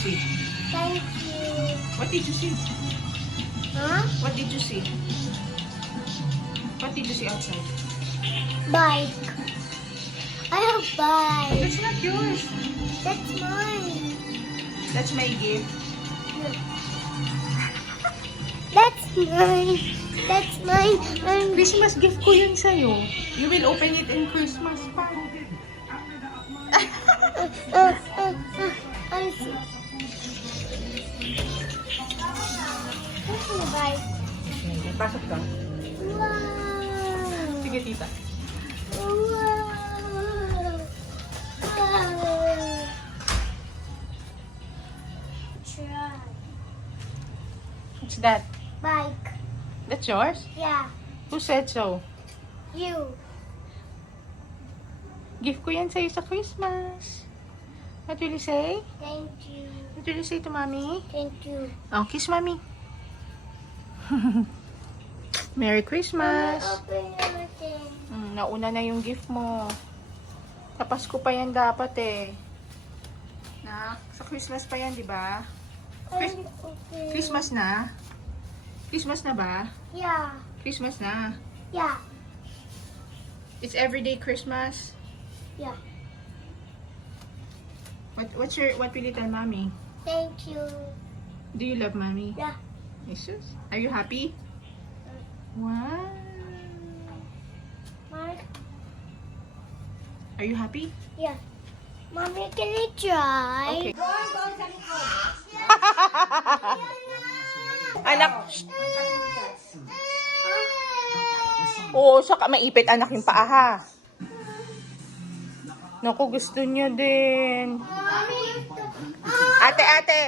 see? Thank you. What did you see? Huh? What did you see? What did you see outside? Bike. I have bike. That's not yours. That's mine. That's my gift. That's mine. That's mine. And Christmas gift ko yun sa'yo. You will open it in Christmas pa. I see. Where's my bike? Pasok ka. Wow. Sige, tita. Wow. Wow. Try. What's that? Bike. That's yours? Yeah. Who said so? You. Gift ko yan sa'yo sa Christmas. What will you say? Thank you. What will you say to mommy? Thank you. Oh, kiss mommy. Merry Christmas. Open everything. Nauna na yung gift mo. Sa Pasko pa yan dapat eh. Sa Christmas pa yan, di ba? Open. Christmas na? Christmas na ba? Yeah. Christmas na. Yeah. It's everyday Christmas. Yeah. What will you tell mommy? Thank you. Do you love mommy? Yeah. Jesus. Are you happy? Wow. Mark. Are you happy? Yeah. Mommy, can I try? Okay. Anak. Oo, saka maipit anak yung paa ha. Naku, gusto niya din. Mommy. Ate, ate.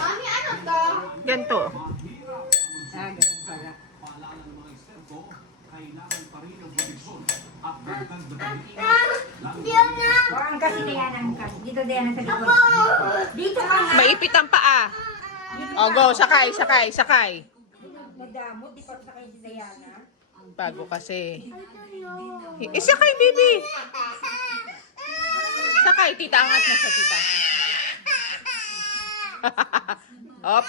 Mommy, ano to? Ganto. Diyan na. Ang kasi Diana ang kasi. Dito Diana sa likod. Dito ka nga. Maipit ang paa. O, go. Sakay, sakay, sakay. Nadamot. Di pa sa kayo si Diana. Bago kasi. Sakay, baby. Sakay, tita. Angat mo sa tita. Op.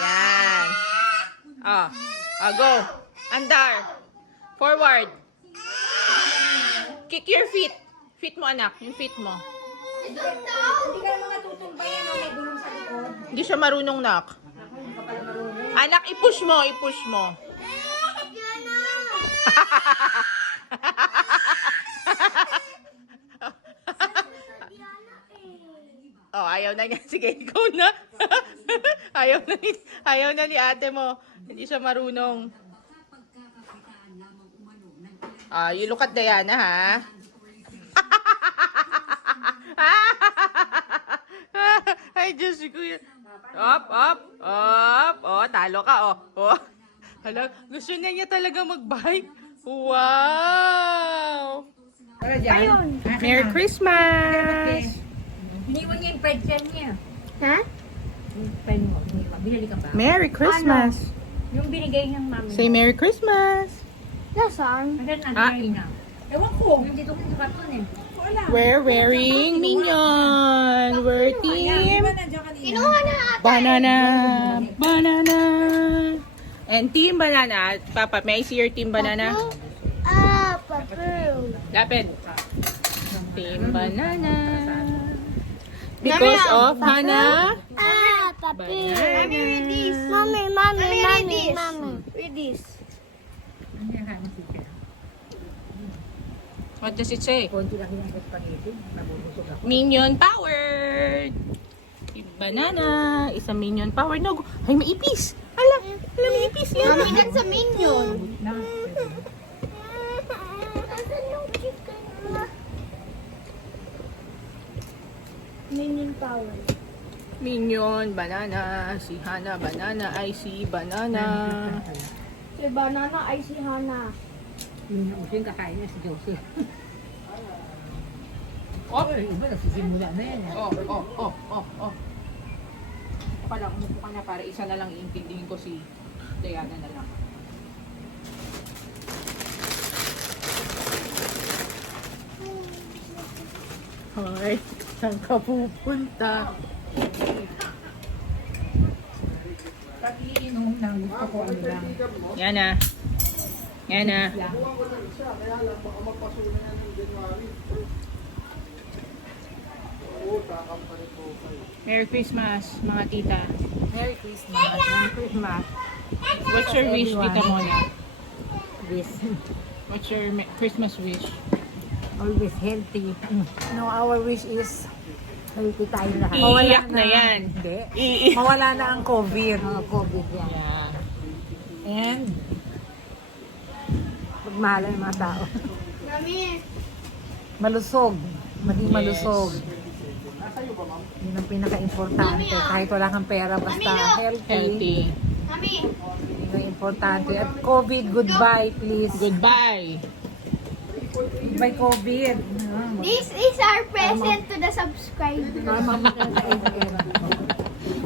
Yan. Go. Andar. Forward. Kick your feet. Feet mo, anak. Yung feet mo. Hindi ka naman natutumbayan o may gulong sa likod. Hindi siya marunong, nak. Anak, i-push mo, i-push mo. Oh, ayaw na niya. Sige, ikaw na. ayaw na ni ate mo. Hindi siya marunong. You look at Diana, ha? Ay, Diyos ko yun. Up, up, up. Oh, talo ka, oh. Oh. Hala, gusto niya talaga mag-bike. Wow! Ayun. Merry Christmas! Hiniwan niya yung pension niya. Ha? Yung pen mo. Binili ka ba? Merry Christmas! Yung binigay ng mami. Say Merry Christmas! Nasaan? Hanggang Ah. nandiyan na. Ewan ko. Yung dito ko sa karton eh. Wala. We're wearing Minion! We're team Kinuha na ata. Banana! Banana! And team Banana. Papa, may I see your team Banana? Papu. Lapid. Team Banana. Because of Hana. Papu. Banana. Mommy, read this. Mommy. Read this. Ano yung kaya masika? What does it say? Konti lang yung spaghetti. Nabubusog ako. Minion powered. Team Banana. Isa Minion powered. No, ay, maipis. Hala, maipis yan. Mami, that's a minion. Na. Asan yung chicken mo? Minion power. Minion, banana. Si Hana, banana. I see banana. Si Banana ay si Hana. Yung uso yung kakain niya si Joseph. Oh, Iba nagsisimula na yan. oh. Pala, umupo ka na para isa na lang iintindihin ko si Diana na lang. Hoy, saan ka pupunta? Pag iinom ng gusto ko ano lang. Yan na. Yan na. Merry Christmas, mga tita. Merry Christmas. Merry Christmas. What's your wish, Tita Mona? This. What's your Christmas wish? Always healthy. No, our wish is healthy tayo lahat. Iiyak na yan. Hindi. Iiyak. Mawala na ang COVID. COVID yan. Yeah. And magmahal ang mga tao. Mami. Malusog. Maging Yes. malusog. Yun ang pinaka-importante. Kahit wala kang pera, basta healthy. Healthy. Mami. Yun ang importante. At COVID, goodbye, please. Goodbye. Goodbye, COVID. This is our present to the subscribers.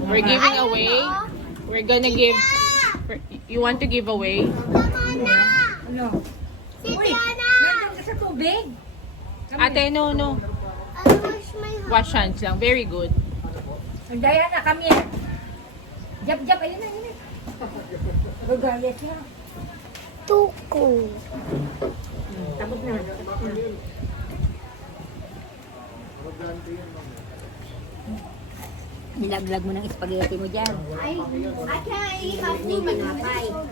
We're giving Ayun, away. oh. We're gonna give. You want to give away? Ano? Si Diana. Nandun ka sa tubig? Ate, no, no. I wash my hands. Wash hands lang. Very good. Diana, come here. Jab, ayun na, ayun na. Gagaya siya. Tuko. Tabog na. Nilaglag mo ng spaghetti mo dyan. I can't eat my food.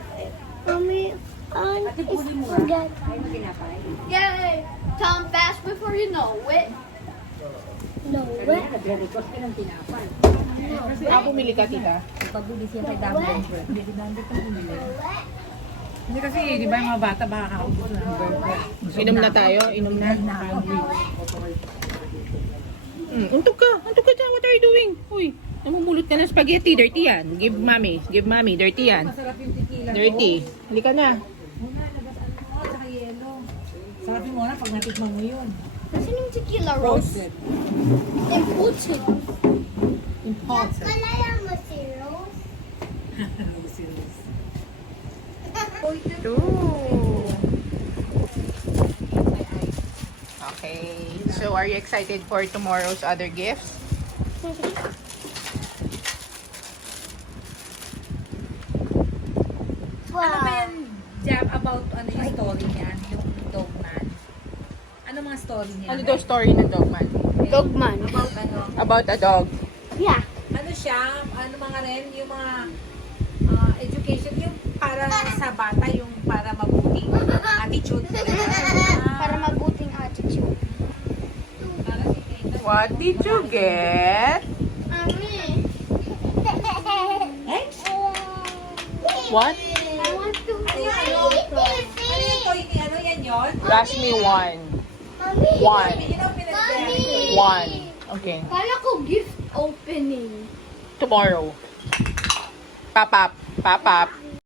Mami, it's forget. Ay, mo tinapay. Yeah. Tell him fast before you know it. No, what? Nagre-request ka ng tinapay. Ah, bumili ka, tita. Pabili siya kay Dumbledore. Hindi si Dumbledore bumili. Hindi kasi, di ba yung mga bata baka kaubos na ng burger. Inom na tayo. Inom na. Hungry. Untok ka. Untok ka dyan. What are you doing? Uy, namumulot ka ng spaghetti. Dirty yan. Give mommy. Give mommy. Dirty yan. Masarap yung tequila. Dirty. Halika na. Muna, nabasaan mo. Saka yelo. Sarapin mo na pag natikman mo yun. Kasi yung tequila rose. Imported. Impulsive. Kalaya mo si Rose. Okay. So, are you excited for tomorrow's other gifts? Ano ba yan, Jam, about ano yung story niyan? Yung dogman? Ano mga story niya? Ano daw story ng Dogman? Dogman. About ano? About a dog. Yeah. Ano siya? Ano mga rin? Yung mga education, yung para sa bata, yung para mabuting attitude. Para mabuting attitude. Para si Nathan. What did you get? Mami. What? I want to Ano yung toy ni ano yan yun? Ask me one. Mami. One. Yun ang pinag-share. One. Okay. Kala ko gift opening. Tomorrow. Pop up. Pop up.